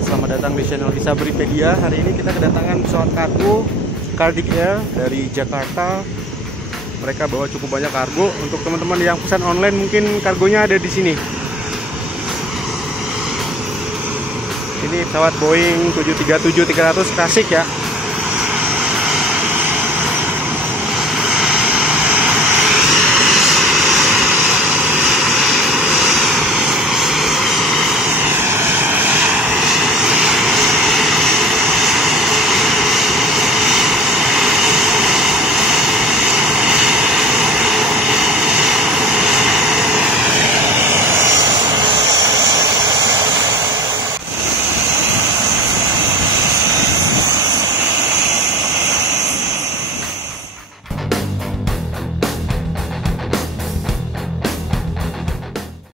selamat datang di channel Kisabripedia. Hari ini kita kedatangan pesawat kargo Cardic Air dari Jakarta. Mereka bawa cukup banyak kargo. Untuk teman-teman yang pesan online mungkin kargonya ada di sini. Ini pesawat Boeing 737-300 klasik ya.